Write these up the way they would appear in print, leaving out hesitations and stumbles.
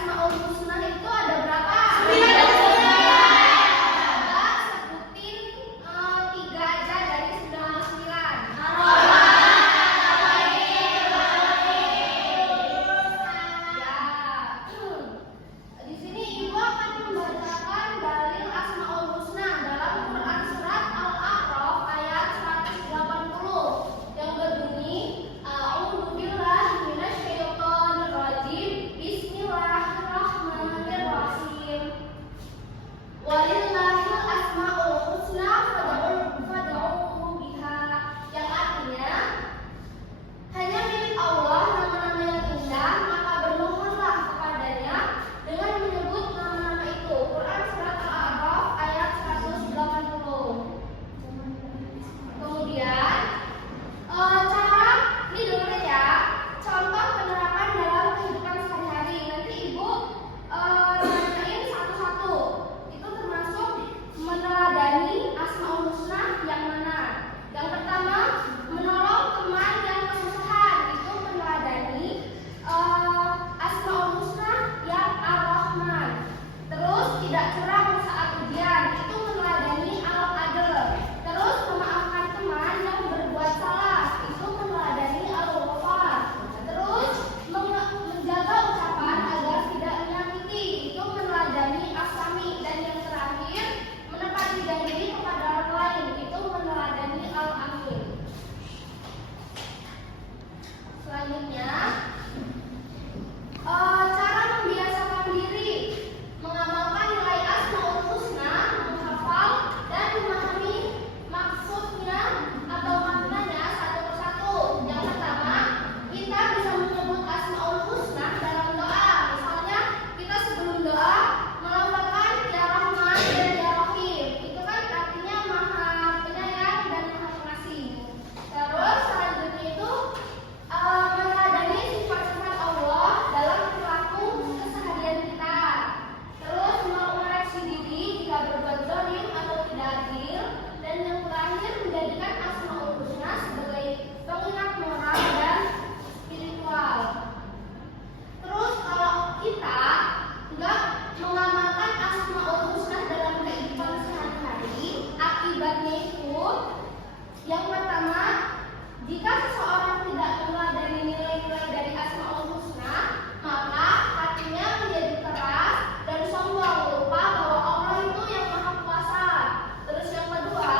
Asmaul Husna itu ada berapa? 3 aja dari 99. Di sini Ibu akan membacakan dalil Asmaul Husna dalam Quran surat Al-A'raf ayat 180 yang berbunyi A'udzubillahi minasyaitonirrajim. Bismillahirrahmanirrahim. Walillahil asmaul husna fad'uhu biha, yang artinya hanya milik Allah nama-nama yang indah, maka bermohonlah kepadanya dengan menyebut nama-nama itu. Quran surat Al-A'raf ayat 180. Kemudian cara ini dulu ya, contoh penerapan dalam kehidupan sehari-hari. Nanti Ibu tanyain satu-satu. Itu termasuk meneladani Asmaul Husna yang mana? Yang pertama, menolong teman yang kesusahan. Itu meneladani Asmaul Husna yang Ar-Rahman. Terus tidak curang saat ujian. Itu meneladani Al-Adl. Terus memaafkan teman yang berbuat salah. Itu meneladani Al-Ghafar. Terus menjaga ucapan agar tidak menyakiti. Itu meneladani As-Sami. Dan yang terakhir, menepati janji kepada orang lain. Itu meneladani Al-Amin. Selanjutnya, cara membiasakan diri mengamalkan nilai Asmaul Husna, menghafal dan memahami maksudnya atau maknanya satu persatu. Yang pertama, kita bisa menyebut Asmaul Husna dalam doa. Misalnya kita sebelum doa melafalkan Ya Rahman dan Ya Rahim. Itu kan artinya Maha Penyayang dan Maha Pengasih. Terus selanjutnya itu meneladani sifat-sifat Allah dalam perilaku keseharian kita. Terus mau mengoreksi diri jika berbuat zalim atau tidak adil. Dan yang terakhir, menjadikan Asmaul Husna sebagai pengingat moral dan spiritual. Terus kalau kita nggak mengamalkan Asmaul Husna dalam kehidupan sehari-hari, akibatnya itu yang pertama, jika seseorang tidak meneladani nilai-nilai dari Asmaul Husna, maka hatinya menjadi keras dan sombong, lupa bahwa Allah itu yang Maha Kuasa. Terus yang kedua,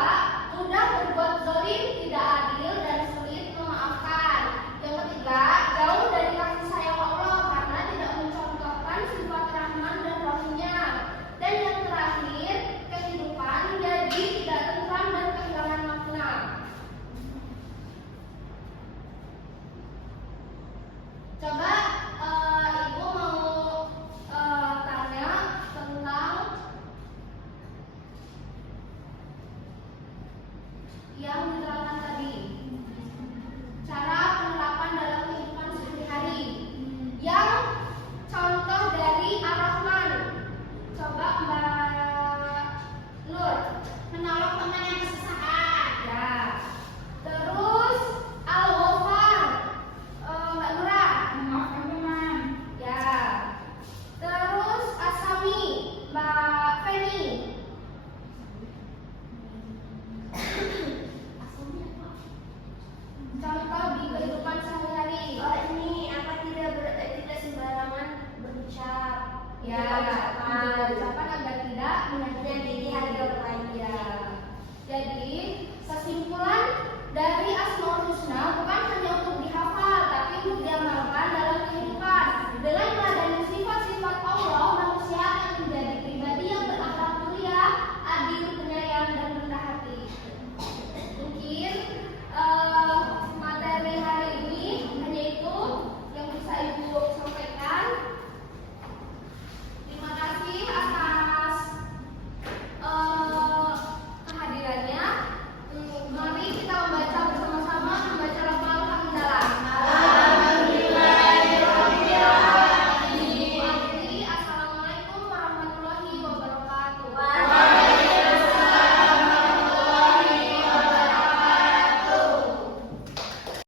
mudah berbuat zalim, tidak adil dan sulit memaafkan. Yang ketiga, jauh dari kasih sayang Allah karena tidak mencontohkan sifat Rahman dan Rahimnya. Dan yang terakhir, kehidupan jadi tidak tentram dan kehilangan makna. Coba